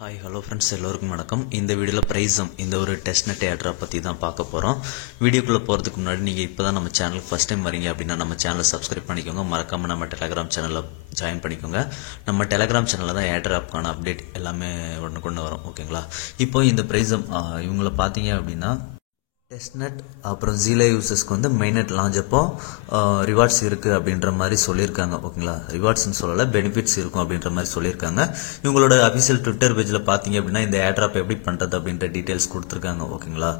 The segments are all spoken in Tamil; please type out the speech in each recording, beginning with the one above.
ஹாய் ஹலோ ஃப்ரெண்ட்ஸ், எல்லோருக்கும் வணக்கம். இந்த வீடியோவில் ப்ரைஸம் இந்த ஒரு டெஸ்ட்நெட் ஏட்ரா பற்றி தான் பார்க்க போகிறோம். வீடியோக்குள்ளே போகிறதுக்கு முன்னாடி நீங்கள் இப்போ தான் நம்ம சேனலுக்கு ஃபஸ்ட் டைம் வரீங்க அப்படின்னா நம்ம சேனலை சப்ஸ்கிரைப் பண்ணிக்கோங்க. மறக்காமல் நம்ம டெலகிராம் சேனலில் ஜாயின் பண்ணிக்கோங்க. நம்ம டெலகிராம் சேனலில் தான் ஏட்ரா ஆப்க்கான அப்டேட் எல்லாமே கொண்டு வரும். ஓகேங்களா? இப்போ இந்த ப்ரைஸம் இவங்கள பார்த்தீங்க அப்படின்னா டெஸ்ட்நெட் அப்புறம் ஜீலே யூசர்ஸ்க்கு வந்து மெயின்நெட் லான்ச் அப்போ ரிவார்ட்ஸ் இருக்குது அப்படின்ற மாதிரி சொல்லியிருக்காங்க. ஓகேங்களா? ரிவார்ட்ஸ்னு சொல்லலை, பெனிஃபிட்ஸ் இருக்கும் அப்படின்ற மாதிரி சொல்லியிருக்காங்க. இவங்களோட அஃபிஷியல் ட்விட்டர் பேஜில் பார்த்தீங்க அப்படின்னா இந்த ஏட்ராப் எப்படி பண்ணுறது அப்படின்ற டீட்டெயில்ஸ் கொடுத்துருக்காங்க. ஓகேங்களா?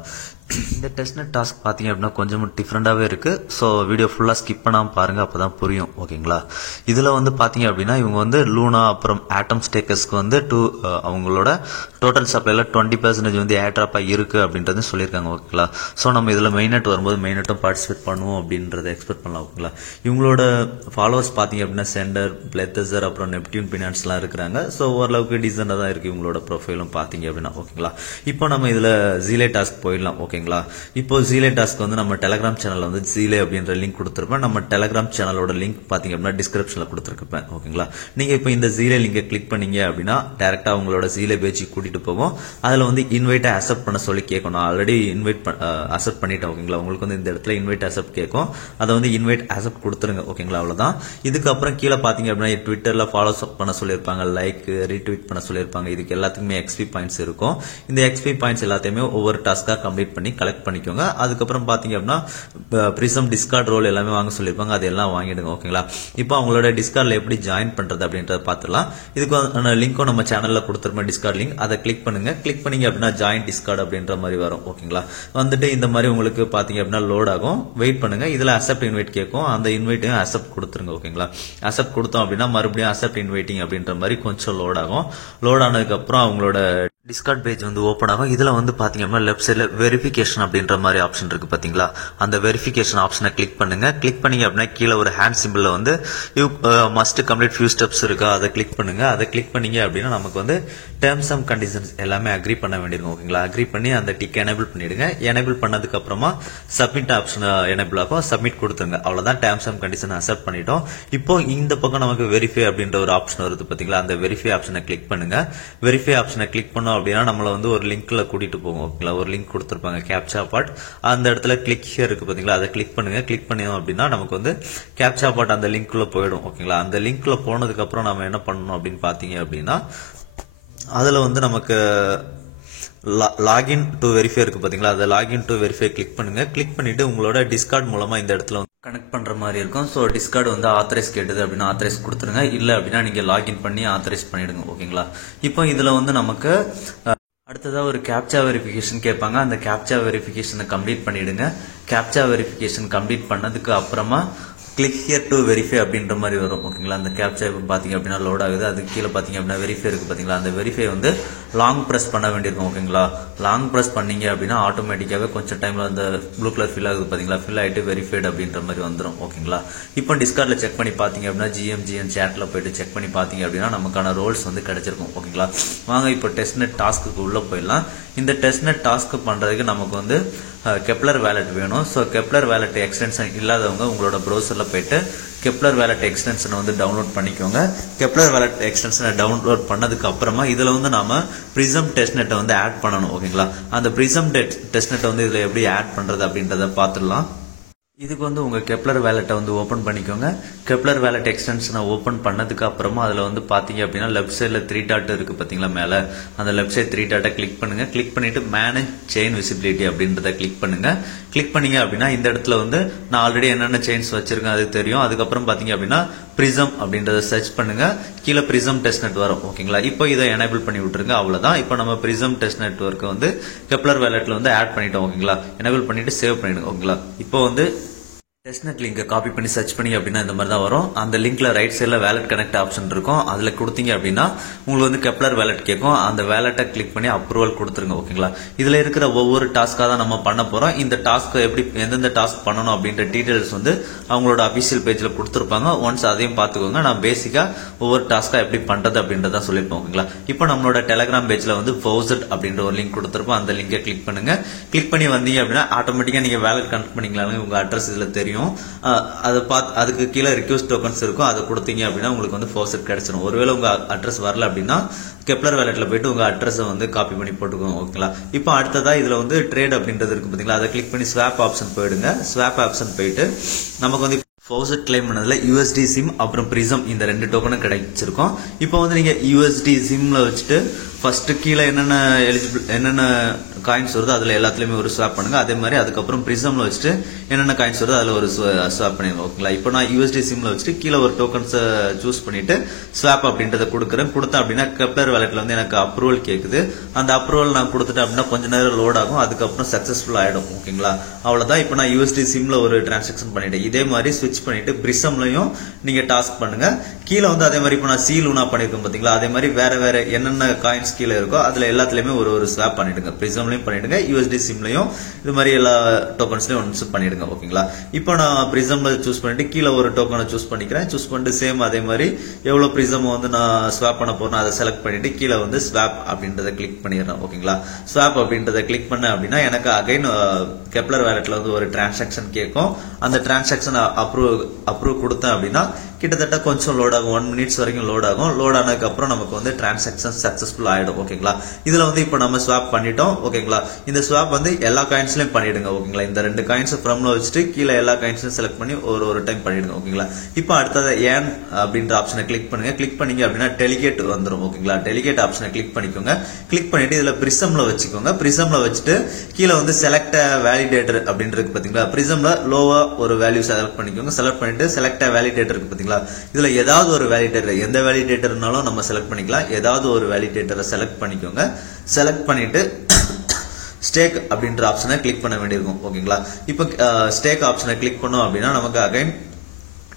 இந்த டெஸ்ட்நெட் டாஸ்க் பார்த்தீங்க அப்படின்னா கொஞ்சம் டிஃப்ரெண்ட்டாகவே இருக்குது. ஸோ வீடியோ ஃபுல்லாக ஸ்கிப் பண்ணாமல் பாருங்கள், அப்போ தான் புரியும். ஓகேங்களா? இதில் வந்து பார்த்தீங்க அப்படின்னா இவங்க வந்து லூனா அப்புறம் ஆட்டம் ஸ்டேக்கர்ஸ்க்கு வந்து அவங்களோட டோட்டல் சப்ளைல 20% வந்து ஏட்ராப்பாக இருக்குது அப்படின்றது சொல்லியிருக்காங்க. ஓகேங்களா? ஸோ நம்ம இதில் மெயின்நெட் வரும்போது மெயின்நெட்டும் பார்ட்டிசிபேட் பண்ணுவோம் அப்படின்றத எக்ஸ்பெக்ட் பண்ணலாம். ஓகேங்களா? இவங்களோட ஃபாலோவர்ஸ் பார்த்தீங்க அப்படின்னா சென்டர், பிளெத்தசர் அப்புறம் நெப்டியூன் பினான்ஸ்லாம் இருக்கிறாங்க. ஸோ ஓரளவுக்கு டீசெண்டாக தான் இருக்குது இவங்களோட ப்ரொஃபைலும் பார்த்தீங்க அப்படின்னா. ஓகேங்களா? இப்போ நம்ம இதில் ஜீலே டாஸ்க் போயிடலாம். ஓகேங்களா? இப்போ ஜீலே டாஸ்க் வந்து நம்ம டெலகிராம் சேனலில் வந்து ஜீலே அப்படின்ற லிங்க் கொடுத்துருப்பேன். நம்ம டெலகிராம் சேனலோட லிங்க் பார்த்தீங்க அப்படின்னா டிஸ்கிரிப்ஷனில் கொடுத்துருப்பேன். ஓகேங்களா? நீங்கள் இப்போ இந்த ஜீலே லிங்கை கிளிக் பண்ணீங்க அப்படின்னா டேரெக்டாக உங்களோட ஜீலே பேஜுக்கு கூட்டிகிட்டு போவோம். அதில் வந்து இன்வைட்டை அக்செப்ட் பண்ண சொல்லி கேட்கணும். ஆல்ரெடி இன்வைட் அக்செப்ட் பண்ணிட்டேன். ஓகேங்களா? உங்களுக்கு வந்து இந்த இடத்துல இன்வைட் அக்செப்ட் கேட்கும். அதை வந்து இன்வைட் அக்செப்ட் கொடுத்துருங்க. ஓகேங்களா? அவ்வளோதான். இதுக்கப்புறம் கீழே பார்த்தீங்க அப்படின்னா ட்விட்டரில் ஃபாலோ பண்ண சொல்லியிருப்பாங்க, லைக் ரீட்வீட் பண்ண சொல்லியிருப்பாங்க. இதுக்கு எல்லாத்துக்குமே எக்ஸ்பி பாயிண்ட்ஸ் இருக்கும். இந்த எக்ஸ்பி பாயிண்ட்ஸ் எல்லாத்தையுமே ஒவ்வொரு டாஸ்க்காக கம்ப்ளீட் பண்ணி கலெக்ட் பண்ணிக்கோங்க. அதுக்கப்புறம் பார்த்தீங்க அப்படின்னா பிரிசம் டிஸ்கார்ட் ரோல் எல்லாமே வாங்க சொல்லியிருப்பாங்க, அது எல்லாம் வாங்கிடுங்க. ஓகேங்களா? இப்போ அவங்களோட டிஸ்கார்டில் எப்படி ஜாயின் பண்ணுறது அப்படின்றத பார்த்துலாம். இதுக்கு லிங்க்கும் நம்ம சேனலில் கொடுத்துருப்போம், டிஸ்கார்ட் லிங்க். அதை கிளிக் பண்ணுங்க. கிளிக் பண்ணீங்க அப்படின்னா ஜாயின் டிஸ்கார்ட் அப்படின்ற மாதிரி வரும். ஓகேங்களா? வந்துட்டு இந்த மாதிரி உங்களுக்கு பார்த்தீங்க அப்படின்னா லோட் ஆகும். வெயிட் பண்ணுங்க. இதில் அக்செப்ட் இன்வைட் கேட்கும். அந்த இன்வைட்டையும் அக்செப்ட் கொடுத்துருங்க. ஓகேங்களா? அக்செப்ட் கொடுத்தோம் அப்படின்னா மறுபடியும் அக்செப்ட் இன்வைட்டிங் அப்படின்ற மாதிரி கொஞ்சம் லோட் ஆகும். லோட் ஆனதுக்கப்புறம் அவங்களோட டிஸ்கார்ட் பேஜ் வந்து ஓப்பன் ஆகும். இதில் வந்து பார்த்தீங்க அப்படின்னா லெஃப்ட் சைடில் வெரிஃபிகேஷன் அப்படின்ற மாதிரி ஆப்ஷன் இருக்குது பார்த்தீங்களா? அந்த வெரிஃபிகேஷன் ஆப்ஷனை கிளிக் பண்ணுங்க. கிளிக் பண்ணீங்க அப்படின்னா கீழே ஒரு ஹேண்ட் சிம்பிளில் வந்து you must complete few steps இருக்கா, அதை கிளிக் பண்ணுங்க. அதை கிளிக் பண்ணீங்க அப்படின்னா நமக்கு வந்து டேர்ம்ஸ் அண்ட் கண்டிஷன்ஸ் எல்லாமே அக்ரி பண்ண வேண்டியிருக்கும். ஓகேங்களா? அக்ரி பண்ணி அந்த டிக் எனேபிள் பண்ணிடுங்க. எனேபிள் பண்ணதுக்கு அப்புறமா சப்மிட் ஆப்ஷன் எனேபிள் ஆகும். சப்மிட் கொடுத்துருங்க. அவ்வளோதான். டேர்ம்ஸ் அண்ட் கண்டிஷன் அக்செப்ட் பண்ணிட்டோம். இப்போ இந்த பக்கம் நமக்கு வெரிஃபை அப்படின்ற ஒரு ஆப்ஷன் வருது பார்த்தீங்களா? அந்த வெரிஃபை ஆப்ஷனை கிளிக் பண்ணுங்க. வெரிஃபை ஆப்ஷனை கிளிக் பண்ணோம் அப்படின்னா நம்மள வந்து ஒரு லிங்க்ல கூட்டிட்டு போகும். ஓகேங்களா? ஒரு லிங்க் கொடுத்துருப்பாங்க, கேப்சா பாட். அந்த இடத்துல கிளிக் ஹியர் இருக்கு பாத்தீங்களா? அதை கிளிக் பண்ணுங்க. கிளிக் பண்ணோம் அப்படின்னா நமக்கு வந்து கேப்சா பாட் அந்த லிங்க்ல போயிடும். ஓகேங்களா? அந்த லிங்க்ல போனதுக்கு அப்புறம் நம்ம என்ன பண்ணணும் அப்படின்னு பாத்தீங்க அப்படின்னா அதுல வந்து நமக்கு லாகின் டு வெரிஃபை இருக்கு பாத்தீங்களா? அதை லாகின் டு வெரிஃபை கிளிக் பண்ணுங்க. கிளிக் பண்ணிட்டு உங்களோட டிஸ்கார்ட் மூலமா இந்த இடத்துல வந்து கனெக்ட் பண்ற மாதிரி இருக்கும். ஸோ டிஸ்கார்டு வந்து ஆத்தரைஸ் கேட்டது அப்படின்னா ஆத்தரைஸ் கொடுத்துருங்க. இல்லை அப்படின்னா நீங்க லாகின் பண்ணி ஆத்தரைஸ் பண்ணிடுங்க. ஓகேங்களா? இப்போ இதுல வந்து நமக்கு அடுத்ததாக ஒரு கேப்சா வெரிஃபிகேஷன் கேட்பாங்க. அந்த கேப்சா வெரிஃபிகேஷனை கம்ப்ளீட் பண்ணிடுங்க. கேப்சா வெரிஃபிகேஷன் கம்ப்ளீட் பண்ணதுக்கு அப்புறமா கிளிக் ஹியர் டு வெரிஃபை அப்படின்ற மாதிரி வரும். ஓகேங்களா? அந்த கேப்சா பார்த்தீங்க அப்படின்னா லோட் ஆகுது. அதுக்கு கீழே பார்த்தீங்க அப்படின்னா வெரிஃபை இருக்கு பார்த்தீங்களா? அந்த வெரிஃபை வந்து லாங் ப்ரெஸ் பண்ண வேண்டியிருக்கும். ஓகேங்களா? லாங் ப்ரெஸ் பண்ணீங்க அப்படின்னா ஆட்டோமேட்டிக்காகவே கொஞ்சம் டைம்ல அந்த ப்ளூ கலர் ஃபில் ஆகுது பார்த்தீங்களா? ஃபில் ஆகிட்டு வெரிஃபைடு அப்படின்ற மாதிரி வந்துடும். ஓகேங்களா? இப்போ டிஸ்கார்டில் செக் பண்ணி பார்த்தீங்க அப்படின்னா ஜிஎன் சேட்டில் போயிட்டு செக் பண்ணி பார்த்தீங்க அப்படின்னா நமக்கான ரோல்ஸ் வந்து கிடைச்சிருக்கும். ஓகேங்களா? வாங்க இப்போ டெஸ்ட்நெட் டாஸ்க்கு உள்ள போயிடலாம். இந்த டெஸ்ட்நெட் டாஸ்க் பண்ணுறதுக்கு நமக்கு வந்து கெப்லர் வேலட் வேணும். ஸோ கெப்லர் வேலட் எக்ஸ்டென்ஷன் இல்லாதவங்க உங்களோட ப்ரௌசரில் போயிட்டு கெப்லர் வேலட் எக்ஸ்டென்ஷனை வந்து டவுன்லோட் பண்ணிக்கோங்க. கெப்லர் வேலட் எக்ஸ்டென்ஷனை டவுன்லோட் பண்ணதுக்கு அப்புறமா இதில் வந்து நாம பிரிசம் டெஸ்ட்நெட்டை வந்து ஆட் பண்ணணும். ஓகேங்களா? அந்த பிரிசம் டெஸ்ட்நெட்டை வந்து இதில் எப்படி ஆட் பண்ணுறது அப்படின்றத பார்த்துடலாம். இதுக்கு வந்து உங்கள் கெப்லர் வேலெட்டை வந்து ஓப்பன் பண்ணிக்கோங்க. கெப்லர் வேலெட் எக்ஸ்டென்ஷனை ஓப்பன் பண்ணதுக்கு அப்புறமா அதில் வந்து பார்த்தீங்க அப்படின்னா லெஃப்ட் சைடில் 3 டாட் இருக்குது பார்த்தீங்களா? மேலே அந்த லெஃப்ட் சைட் 3 டாட்டை கிளிக் பண்ணுங்க. கிளிக் பண்ணிட்டு மேனேஜ் செயின் விசிபிலிட்டி அப்படின்றத கிளிக் பண்ணுங்க. கிளிக் பண்ணீங்க அப்படின்னா இந்த இடத்துல வந்து நான் ஆல்ரெடி என்னென்ன செயின்ஸ் வச்சிருக்கேன் அது தெரியும். அதுக்கப்புறம் பார்த்தீங்க அப்படின்னா பிரிசம் அப்படின்றத சர்ச் பண்ணுங்க. கீழே பிரிசம் டெஸ்ட்நெட் வரும். ஓகேங்களா? இப்போ இதை எனேபிள் பண்ணி விட்டுருங்க. அவ்வளோதான். இப்போ நம்ம பிரிசம் டெஸ்ட் நெட்வொர்க்கை வந்து கெப்லர் வேலெட்ல வந்து ஆட் பண்ணிட்டோம். ஓகேங்களா? எனேபிள் பண்ணிட்டு சேவ் பண்ணிடுங்க. ஓகேங்களா? இப்போ வந்து டெஸ்ட்நெட் லிங்கை காப்பி பண்ணி சர்ச் பண்ணி அப்படின்னா இந்த மாதிரி தான் வரும். அந்த லிங்க்ல ரைட் சைடில் வேலட் கனெக்ட் ஆப்ஷன் இருக்கும். அதில் கொடுத்தீங்க அப்படின்னா உங்களுக்கு வந்து கெப்லர் வேலட் கேட்கும். அந்த வேலட்டை கிளிக் பண்ணி அப்ரூவல் கொடுத்துருங்க. ஓகேங்களா? இதில் இருக்கிற ஒவ்வொரு டாஸ்க்காக தான் நம்ம பண்ண போறோம். இந்த டாஸ்க் எப்படி எந்தெந்த டாஸ்க் பண்ணணும் அப்படின்ற டீடைல்ஸ் வந்து அவங்களோட அபிஷியல் பேஜில் கொடுத்துருப்பாங்க. ஒன்ஸ் அதையும் பார்த்துக்கோங்க. நான் பேசிக்கா ஒவ்வொரு டாஸ்க்கா எப்படி பண்றது அப்படின்றத சொல்லியிருப்போம். ஓகேங்களா? இப்போ நம்மளோட டெலகிராம் பேஜ்ல வந்து ஃபவுசட் அப்படின்ற ஒரு லிங்க் கொடுத்துருப்போம். அந்த லிங்கை கிளிக் பண்ணுங்க. கிளிக் பண்ணி வந்தீங்க அப்படின்னா ஆட்டோமேட்டிக்கா நீங்க வேலட் கனெக்ட் பண்ணிக்கலாம். உங்க அட்ரஸ் இதுல தெரியும். தெரியும். அதை பார்த்து அதுக்கு கீழே ரிக்வெஸ்ட் டோக்கன்ஸ் இருக்கும், அதை கொடுத்தீங்க அப்படின்னா உங்களுக்கு வந்து ஃபவுசெட் கிடைச்சிடும். ஒருவேளை உங்க அட்ரஸ் வரல அப்படின்னா கெப்லர் வேலெட்ல போயிட்டு உங்க அட்ரஸை வந்து காப்பி பண்ணி போட்டுக்கோங்க. ஓகேங்களா. இப்போ அடுத்ததா இதுல வந்து ட்ரேட் அப்படின்றது இருக்கு பாத்தீங்களா, அதை கிளிக் பண்ணி ஸ்வாப் ஆப்ஷன் போயிடுங்க. ஸ்வாப் ஆப்ஷன் போயிட்டு நமக்கு வந்து ஃபவுசெட் கிளைம் பண்ணதுல யூஎஸ்டி சிம் அப்புறம் பிரிசம் இந்த 2 டோக்கனும் கிடைச்சிருக்கும். இப்போ வந்து நீங்க யூஎஸ்டி சிம்ல வச்சுட்டு ஃபர்ஸ்ட் கீழே என்னென்ன காயின்ஸ் வருதோ அதுல எல்லாத்துலயுமே ஒரு ஸ்வாப் பண்ணுங்க. அதே மாதிரி அதுக்கப்புறம் பிரிசம்ல வச்சுட்டு என்னென்ன காயின்ஸ் வருதோ அதுல ஒரு ஸ்வாப் பண்ணிடுங்க. ஓகேங்களா. இப்போ நான் யூஎஸ்டி சிம்ல வச்சுட்டு கீழே ஒரு டோக்கன்ஸை சூஸ் பண்ணிட்டு ஸ்வாப் அப்படின்றத கொடுக்குறேன். கொடுத்தேன் அப்படின்னா கெப்லர் வேலெட்ல வந்து எனக்கு அப்ரூவல் கேக்குது. அந்த அப்ரூவல் நான் கொடுத்துட்டேன் அப்படின்னா கொஞ்ச நேரம் லோட் ஆகும், அதுக்கப்புறம் சக்சஸ்ஃபுல் ஆயிடும். ஓகேங்களா. அவ்வளவுதான். இப்போ நான் யூஎஸ்டி சிம்ல ஒரு டிரான்சாக்ஷன் பண்ணிட்டேன். இதே மாதிரி ஸ்விட்ச் பண்ணிட்டு பிரிசம்லயும் நீங்க டாஸ்க் பண்ணுங்க. கீழே வந்து அதே மாதிரி இப்போ நான் சி லூனா பண்ணிருக்கேன் பாத்தீங்களா, அதே மாதிரி வேற என்னென்ன காயின்ஸ் கீழே இருக்கோ அதுல எல்லாத்துலயுமே ஒரு ஸ்வாப் பண்ணிடுங்க. பிரிசம்லயும் பண்ணிடுங்க, யூஎஸ்டி சிம்லயும் இது மாதிரி எல்லா டோக்கன்ஸ்லயும் ஒன்ஸ் பண்ணிடுங்க. ஓகேங்களா. இப்போ நான் பிரிசம்ல சூஸ் பண்ணிட்டு கீழே ஒரு டோக்கனை சூஸ் பண்ணிக்கிறேன். சூஸ் பண்ணிட்டு சேம் அதே மாதிரி எவ்வளவு பிரிசம் வந்து நான் ஸ்வாப் பண்ண போறேன் அதை செலக்ட் பண்ணிட்டு கீழே வந்து ஸ்வாப் அப்படின்றத கிளிக் பண்ணிடுறேன். ஓகேங்களா. ஸ்வாப் அப்படின்றத கிளிக் பண்ண அப்படின்னா எனக்கு அகைன் கெப்லர் வேலெட்ல வந்து ஒரு டிரான்சாக்ஷன் கேட்கும். அந்த டிரான்சாக்ஷன் அப்ரூவ் கொடுத்தேன் அப்படின்னா கிட்டத்தட்ட கொஞ்சம் லோட் ஆகும், 1 minutes வரைக்கும் லோட் ஆகும். லோட் ஆனதுக்கு அப்புறம் நமக்கு வந்து டிரான்சாக்ஷன் சக்சஸ்ஃபுல் ஆயிடும். ஓகேங்களா. இதுல வந்து இப்போ நம்ம ஸ்வாப் பண்ணிட்டோம். ஓகேங்களா. இந்த ஸ்வாப் வந்து எல்லா காயின்ஸ்லயும் பண்ணிடுங்க. ஓகேங்களா. இந்த 2 காயின்ஸ் ஃப்ரம்ல வச்சுட்டு கீழே எல்லா காயின்ஸ்லயும் செலக்ட் பண்ணி ஒரு டைம் பண்ணிடுங்க. ஓகேங்களா. இப்போ அடுத்தது ஏன் அப்படின்ற ஆப்ஷனை கிளிக் பண்ணுங்க. கிளிக் பண்ணீங்க அப்படின்னா டெலிகேட் வந்துடும். ஓகேங்களா. டெலிகேட் ஆப்ஷனை கிளிக் பண்ணிக்கோங்க. கிளிக் பண்ணிட்டு இதுல பிரிசம்ல வச்சுக்கோங்க. பிரிசம்ல வச்சுட்டு கீழே வந்து செலக்ட் வேலிடேட்டர் அப்படின்றது பாத்தீங்களா, பிரிசம்ல லோவா ஒரு வேல்யூ செலக்ட் பண்ணிக்கோங்க. செலக்ட் பண்ணிட்டு செலக்ட் வேலிடேட்டர் இருக்கு பாத்தீங்களா, இதுல ஏதாவது ஒரு வேலிடேட்டர், எந்த வேலிடேட்டர்னாலும் நம்ம செலக்ட் பண்ணிக்கலாம். ஏதாவது ஒரு வேலிடேட்டரை செலக்ட் பண்ணிக்கோங்க. செலக்ட் பண்ணிட்டு ஸ்டேக் அப்படின்ற ஆப்ஷனை கிளிக் பண்ண வேண்டியிருக்கும். ஓகேங்களா. இப்போ ஸ்டேக் ஆப்ஷனை கிளிக் பண்ணோம் அப்படின்னா நமக்கு அகைன்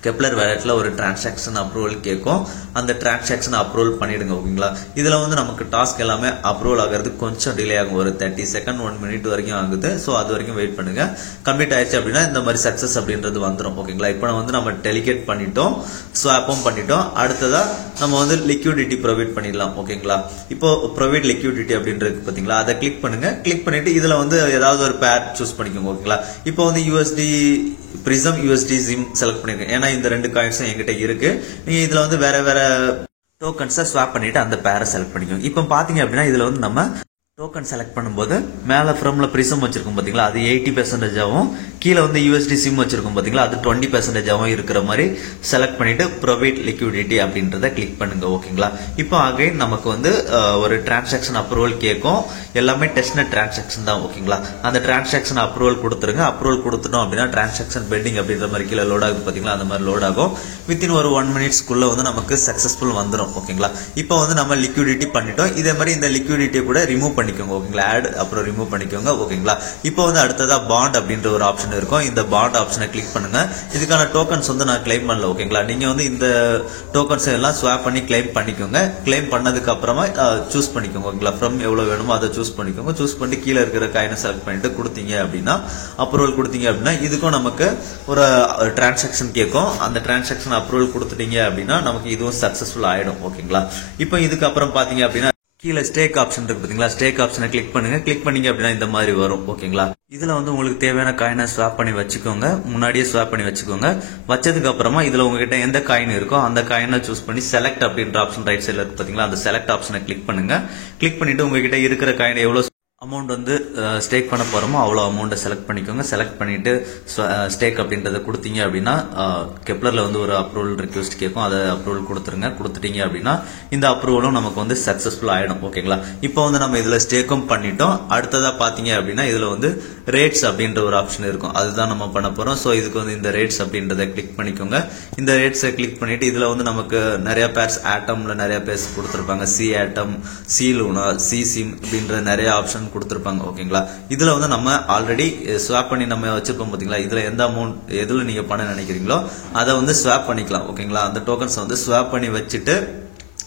கெப்லர் வேலெட்ல ஒரு டிரான்சாக்ஷன் அப்ரூவல் கேட்கும். அந்த டிரான்சாக்ஷன் அப்ரூவல் பண்ணிடுங்க. ஓகேங்களா. இதுல வந்து நமக்கு டாஸ்க் எல்லாமே அப்ரூவல் ஆகிறது கொஞ்சம் டிலே ஆகும், ஒரு 30 செகண்ட் 1 minute வரைக்கும் ஆகுது. ஸோ அது வரைக்கும் வெயிட் பண்ணுங்க. கம்ப்ளீட் ஆயிடுச்சு அப்படின்னா இந்த மாதிரி சக்சஸ் அப்படின்றது வந்துடும். ஓகேங்களா. இப்போ வந்து நம்ம டெலிகேட் பண்ணிட்டோம், ஸ்வாப்பும் பண்ணிட்டோம். அடுத்ததா நம்ம வந்து லிக்விடிட்டி ப்ரொவைட் பண்ணிடலாம். ஓகேங்களா. இப்போ ப்ரொவைட் லிக்விடிட்டி அப்படின்றது பாத்தீங்களா, அதை கிளிக் பண்ணுங்க. கிளிக் பண்ணிட்டு இதுல வந்து ஏதாவது ஒரு பேர் சூஸ் பண்ணிக்கோங்க. ஓகேங்களா. இப்போ வந்து USD prism USD sim select பண்ணிருக்கேன். ஏன்னா இந்த 2 காயின்ஸும் என்கிட்ட இருக்கு. நீங்க இதுல வந்து வேற டோக்கன்ஸை ஸ்வாப் பண்ணிட்டு அந்த பேரை செலக்ட் பண்ணிக்கோங்க. இப்போ பாத்தீங்க அப்படின்னா இதுல வந்து நம்ம டோக்கன் செலக்ட் பண்ணும்போது மேல ஃப்ரம்ல பிரிசம் வச்சிருக்கோம் பாத்தீங்களா, அது 80% ஆகும். கீழே வந்து யூஎஸ்டி சிம் வச்சிருக்கோம் பாத்தீங்களா, அது 20% ஆகும் இருக்கிற மாதிரி செலக்ட் பண்ணிட்டு ப்ரொவைட் லிக்விடிட்டி அப்படின்றத கிளிக் பண்ணுங்க. ஓகேங்களா. இப்போ அகைன் நமக்கு வந்து ஒரு டிரான்சாக்ஷன் அப்ரூவல் கேட்கும். எல்லாமே டெஸ்ட்நெட் டிரான்சாக்ஷன் தான். ஓகேங்களா. அந்த டிரான்சாக்ஷன் அப்ரூவல் கொடுத்துருங்க. அப்ரூவல் கொடுத்துட்டோம் அப்படின்னா டிரான்சாக்ஷன் பெண்டிங் அப்படின்ற மாதிரி கீழே லோட் ஆகுது பாத்தீங்களா, அந்த மாதிரி லோட் ஆகும். வித்தின் ஒரு 1 minutesக்குள்ள வந்து நமக்கு சக்சஸ்ஃபுல் வந்துடும். ஓகேங்களா. இப்போ வந்து நம்ம லிக்விடிட்டி பண்ணிட்டோம். இதே மாதிரி இந்த லிக்விடிட்டியை கூட ரிமூவ் பண்ணிக்கோங்க. ஓகேங்களா. ஆட் அப்புறம் ரிமூவ் பண்ணிக்கோங்க. ஓகேங்களா. இப்போ வந்து அடுத்ததா பாண்ட் அப்படின்ற ஒரு ஆப்ஷன் இருக்கும். இந்த பாண்ட் ஆப்ஷனை கிளிக் பண்ணுங்க. இதுக்கான டோக்கன்ஸ் வந்து நான் கிளைம் பண்ணல. ஓகேங்களா. நீங்க வந்து இந்த டோக்கன்ஸ் எல்லாம் ஸ்வாப் பண்ணி கிளைம் பண்ணிக்கோங்க. கிளைம் பண்ணதுக்கு அப்புறமா சூஸ் பண்ணிக்கோங்க. ஓகேங்களா. ஃப்ரம் எவ்வளவு வேணுமோ அதை சூஸ் பண்ணிக்கோங்க. சூஸ் பண்ணி கீழே இருக்கிற காயினை செலக்ட் பண்ணிட்டு கொடுத்தீங்க அப்படின்னா அப்ரூவல் கொடுத்தீங்க அப்படின்னா இதுக்கும் நமக்கு ஒரு டிரான்சாக்ஷன் கேட்கும். அந்த டிரான்சாக்ஷன் அப்ரூவல் கொடுத்துட்டீங்க அப்படின்னா நமக்கு இதுவும் சக்சஸ்ஃபுல் ஆயிடும். ஓகேங்களா. இப்போ இதுக்கு அப்புறம் பாத்தீங்க அப்படின்னா கீழே ஸ்டேக் ஆப்ஷன் இருக்கு பாத்தீங்களா, ஸ்டேக் ஆப்ஷனை கிளிக் பண்ணுங்க. கிளிக் பண்ணீங்க அப்படின்னா இந்த மாதிரி வரும். ஓகேங்களா. இதுல வந்து உங்களுக்கு தேவையான காயினை ஸ்வாப் பண்ணி வச்சுக்கோங்க. முன்னாடியே ஸ்வாப் பண்ணி வச்சுக்கோங்க. வச்சதுக்கு அப்புறமா இதுல உங்ககிட்ட எந்த காயின் இருக்கோ அந்த காயினை சூஸ் பண்ணி செலக்ட் அப்படின்ற ஆப்ஷன் ரைட் சைடுல இருக்கு பாத்தீங்களா, அந்த செலக்ட் ஆப்ஷனை கிளிக் பண்ணுங்க. கிளிக் பண்ணிட்டு உங்ககிட்ட இருக்கிற காயின் எவ்வளவு அமௌண்ட் வந்து ஸ்டேக் பண்ண போறோமோ அவ்வளோ அமௌண்ட்டை செலக்ட் பண்ணிக்கோங்க. செலக்ட் பண்ணிட்டு ஸ்டேக் அப்படின்றத கொடுத்தீங்க அப்படின்னா கெப்லர்ல வந்து ஒரு அப்ரூவல் ரிக்வெஸ்ட் கேட்கும். அதை அப்ரூவல் கொடுத்துருங்க. கொடுத்துட்டீங்க அப்படின்னா இந்த அப்ரூவலும் நமக்கு வந்து சக்சஸ்ஃபுல் ஆயிடும். ஓகேங்களா. இப்போ வந்து நம்ம இதுல ஸ்டேக்கும் பண்ணிட்டோம். அடுத்ததா பாத்தீங்க அப்படின்னா இதுல வந்து ரேட்ஸ் அப்படின்ற ஒரு ஆப்ஷன் இருக்கும். அதுதான் நம்ம பண்ண போறோம். ஸோ இதுக்கு வந்து இந்த ரேட்ஸ் அப்படின்றத கிளிக் பண்ணிக்கோங்க. இந்த ரேட்ஸை கிளிக் பண்ணிட்டு இதுல வந்து நமக்கு நிறைய பேர்ஸ் ஆட்டம்ல நிறைய பேர்ஸ் கொடுத்துருப்பாங்க. சி ஆட்டம், சி லூனா, சி சிம் அப்படின்ற நிறைய ஆப்ஷன் கொடுத்திருப்பாங்க. ஓகேங்களா. இதுல வந்து நம்ம ஆல்ரெடி ஸ்வாப் பண்ணி நம்ம வச்சிருப்போம் பாத்தீங்களா, இதுல எந்த அமௌண்ட் எதுல நீங்க பண்ண நினைக்கிறீங்களோ அதை வந்து ஸ்வாப் பண்ணிக்கலாம். ஓகேங்களா. அந்த டோக்கன்ஸ் வந்து ஸ்வாப் பண்ணி வச்சுட்டு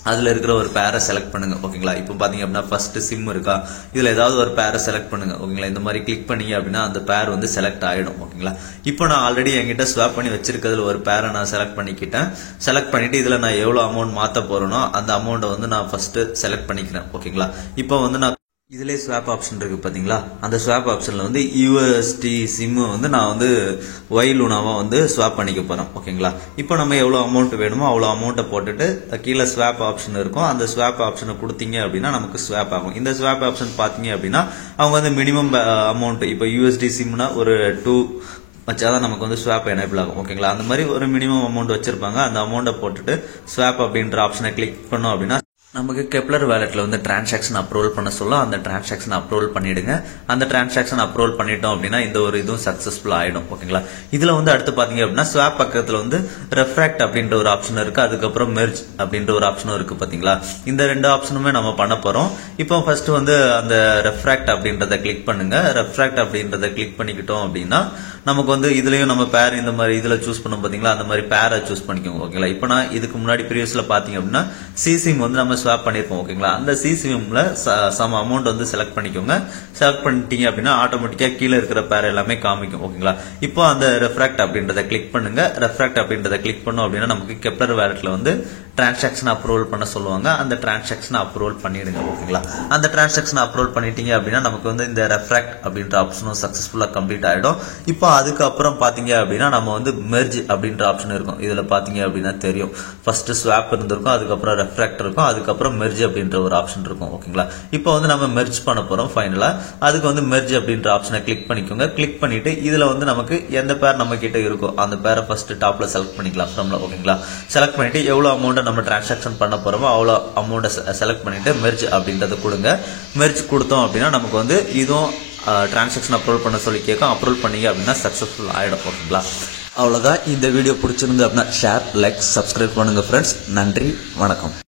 அதுல இருக்கிற ஒரு பேரை செலக்ட் பண்ணுங்க. ஓகேங்களா. இப்போ பாத்தீங்க அப்படின்னா ஃபர்ஸ்ட் சிம் இருக்கா, இதுல ஏதாவது ஒரு பேரை செலக்ட் பண்ணுங்க. ஓகேங்களா. இந்த மாதிரி கிளிக் பண்ணீங்க அப்படின்னா அந்த பேர் வந்து செலக்ட் ஆயிடும். ஓகேங்களா. இப்போ நான் ஆல்ரெடி என்கிட்ட ஸ்வாப் பண்ணி வச்சிருக்கிறதுல ஒரு பேரை நான் செலக்ட் பண்ணிக்கிட்டேன். செலக்ட் பண்ணிட்டு இதுல நான் எவ்வளவு அமௌண்ட் மாத்த போறேனோ அந்த அமௌண்ட்டை வந்து நான் ஃபர்ஸ்ட் செலக்ட் பண்ணிக்கிறேன். ஓகேங்களா. இப்போ வந்து நான் இதிலே ஸ்வாப் ஆப்ஷன் இருக்கு பாத்தீங்களா, அந்த ஸ்வாப் ஆப்ஷன்ல வந்து யூஎஸ்டி சிம் வந்து நான் வந்து ஒய்லூனாவா வந்து ஸ்வாப் பண்ணிக்க போறேன். ஓகேங்களா, இப்போ நம்ம எவ்வளவு அமௌண்ட் வேணுமோ அவ்வளவு அமௌண்ட்டை போட்டுட்டு கீழே ஸ்வாப் ஆப்ஷன் இருக்கும். அந்த ஸ்வாப் ஆப்ஷனை கொடுத்தீங்க அப்படின்னா நமக்கு ஸ்வாப் ஆகும். இந்த ஸ்வாப் ஆப்ஷன் பாத்தீங்க அப்படின்னா அவங்க வந்து மினிமம் அமௌண்ட், இப்போ யூஎஸ்டி சிம்னா ஒரு 2 வச்சாதான் நமக்கு வந்து ஸ்வாப் எனேபிள் ஆகும். ஓகேங்களா, அந்த மாதிரி ஒரு மினிமம் அமௌண்ட் வச்சிருப்பாங்க. அந்த அமௌண்ட்டை போட்டுட்டு ஸ்வாப் அப்படின்ற ஆப்ஷனை கிளிக் பண்ணோம் அப்படின்னா நமக்கு கெப்லர் வேலெட்ல வந்து டிரான்சாக்ஷன் அப்ரூவல் பண்ண சொல்லும். அந்த டிரான்சாக்ஷன் அப்ரூவல் பண்ணிடுங்க. அந்த டிரான்சாக்ஷன் அப்ரூவல் பண்ணிட்டோம் அப்படின்னா இந்த ஒரு இதுவும் சக்சஸ்ஃபுல் ஆயிடும். ஓகேங்களா, இதுல வந்து அடுத்து பாத்தீங்க அப்படின்னா ஸ்வாப் பக்கத்துல வந்து ரெஃப்ராக்ட் அப்படின்ற ஒரு ஆப்ஷன் இருக்கு, அதுக்கப்புறம் மெர்ஜ் அப்படின்ற ஒரு ஆப்ஷனும் இருக்கு பாத்தீங்களா. இந்த 2 ஆப்ஷனுமே நம்ம பண்ண போறோம். இப்போ ஃபர்ஸ்ட் வந்து அந்த ரெஃப்ராக்ட் அப்படின்றத கிளிக் பண்ணுங்க. ரெஃப்ராக்ட் அப்படின்றத கிளிக் பண்ணிக்கிட்டோம் அப்படின்னா நமக்கு வந்து இதுலயும் நம்ம பேர் இந்த மாதிரி இதுல சூஸ் பண்ணோம் பாத்தீங்களா, அந்த மாதிரி பேரை சூஸ் பண்ணிக்கோங்க. ஓகேங்களா, இப்போ நான் இதுக்கு முன்னாடி ப்ரீவியஸ்ல பாத்தீங்க அப்படின்னா சிசிம் வந்து நம்ம ஸ்வாப் பண்ணிருப்போம். ஓகேங்களா, அந்த சிசிம்ல சம் அமௌண்ட் வந்து செலக்ட் பண்ணிக்கோங்க. செலக்ட் பண்ணிட்டீங்க அப்படின்னா ஆட்டோமேட்டிக்கா கீழே இருக்கிற பேர் எல்லாமே காமிக்கும். ஓகேங்களா, இப்போ அந்த ரெஃப்ராக்ட் அப்படின்றத கிளிக் பண்ணுங்க. ரெஃப்ராக்ட் அப்படின்றத கிளிக் பண்ணோம் அப்படின்னா நமக்கு கெப்லர் வேலெட்ல வந்து டிரான்சாக்ஷன் அப்ரூவல் பண்ண சொல்லுவாங்க. அந்த டிரான்சாக்ஷன் அப்ரூவல் பண்ணிடுங்க. ஓகேங்களா, அந்த டிரான்சாக்ஷன் அப்ரூவல் பண்ணிட்டீங்க அப்படின்னா நமக்கு வந்து இந்த ரெஃப்ராக்ட் அப்படின்ற ஆப்ஷனும் சக்சஸ்ஃபுல்லா கம்ப்ளீட் ஆயிடும். இப்போ அதுக்கப்புறம் பாத்தீங்க அப்படின்னா நம்ம வந்து மெர்ஜ் அப்படின்ற ஆப்ஷன் இருக்கும். இதுல பாத்தீங்க அப்படின்னா தெரியும், ஃபர்ஸ்ட் ஸ்வாப் இருந்திருக்கும், அதுக்கப்புறம் ரெஃப்ராக்ட் இருக்கும், அதுக்கப்புறம் மெர்ஜ் அப்படின்ற ஒரு ஆப்ஷன் இருக்கும். ஓகேங்களா, இப்போ வந்து நம்ம மெர்ஜ் பண்ண போறோம் ஃபைனலா. அதுக்கு வந்து மெர்ஜ் அப்படின்ற ஆப்ஷனை கிளிக் பண்ணிக்கோங்க. கிளிக் பண்ணிட்டு இதுல வந்து நமக்கு எந்த பேர் நம்ம கிட்ட இருக்கோ அந்த பேரை ஃபர்ஸ்ட் டாப்ல செலக்ட் பண்ணிக்கலாம் ஃப்ரம்ல. ஓகேங்களா, செலக்ட் பண்ணிட்டு எவ்வளவு அமௌண்ட் நம்ம டிரான்சாக்ஷன் பண்ண போறோமோ அவ்வளவு அமௌண்ட்டை செலக்ட் பண்ணிட்டு மெர்ஜ் அப்படின்றத கொடுங்க. மெர்ஜ் கொடுத்தோம் அப்படின்னா நமக்கு வந்து இதுவும் டிரான்சாக்ஷன் அப்ரூவல் பண்ண சொல்லி கேட்கும். அப்ரூவல் பண்ணீங்க அப்படின்னா சக்சஸ்ஃபுல் ஆயிடும். ஓகேங்களா, அவ்வளவுதான். இந்த வீடியோ பிடிச்சிருந்து அப்படின்னா ஷேர், லைக், சப்ஸ்கிரைப் பண்ணுங்க ஃப்ரெண்ட்ஸ். நன்றி, வணக்கம்.